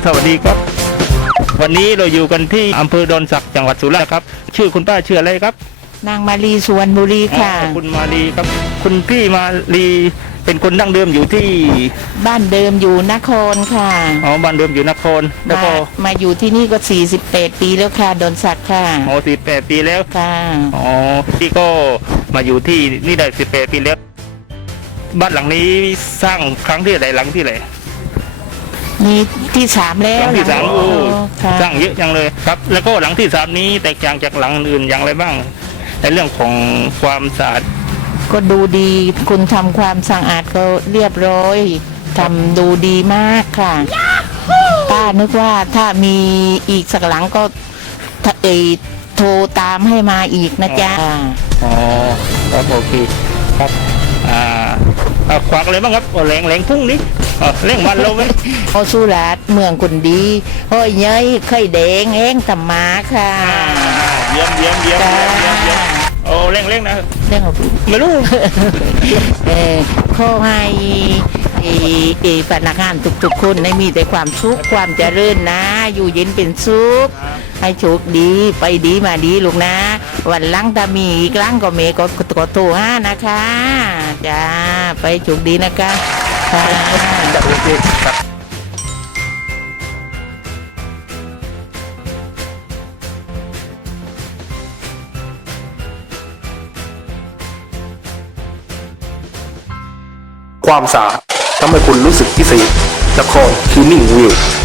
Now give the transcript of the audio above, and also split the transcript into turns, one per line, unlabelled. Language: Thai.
สวัสดีครับวันนี้เราอยู่กันที่อำเภอดอนสักจังหวัดสุราษฎร์ครับชื่อคุณป้าชื่ออะไรครับ
นางมาลีสวนบุรีค่ะ
คุณมาลีครับคุณพี่มาลีเป็นคนดั้งเดิมอยู่ที่
บ้านเดิมอยู่นครค่ะ
บ้านเดิมอยู่นครแล้วก็
มาอยู่ที่นี่ก็48ปีแล้วค่ะดอนสักค่ะ
48 ปีแล้ว
ค่ะ
พี่ก็มาอยู่ที่นี่ได้18 ปีแล้วบ้านหลังนี้สร้างครั้งที่ไหนหลังที่ไหน
มีที่3แล้ว
หลังที่3สร้างเยอะจังเลยครับแล้วก็หลังที่3นี้แตกต่างจากหลังอื่นอย่างไรบ้างในเรื่องของความสะอาด
ก็ดูดีคุณทำความสะอาดก็เรียบร้อยทำดูดีมากค่ะป้านึกว่าถ้ามีอีกสักหลังก็โทรตามให้มาอีกนะจ๊ะ
ครับโอเคครับควักเลยบ้างครับแรงพุ่งนี้เร่งมันเราไหม
สุราษฎร์เมืองคนดีห้อยเย้ยไข่แดงเองธรรมาค่ะ
เยี่ยมเร่งนะ
เร่ง
ไม่รู้
ข้อให้พนักงานทุกๆคนได้มีแต่ความสุขความเจริญนะอยู่เย็นเป็นสุขให้โชคดีไปดีมาดีลูกนะวันหลังถ้ามีอีกครั้งก็เมย์ก็โทรห้านะคะจ้าไปโชคดีนะคะ
โอเคครับ
ความสะอาดทำให้คุณรู้สึกพิเศษนครคลีนนิ่งวิว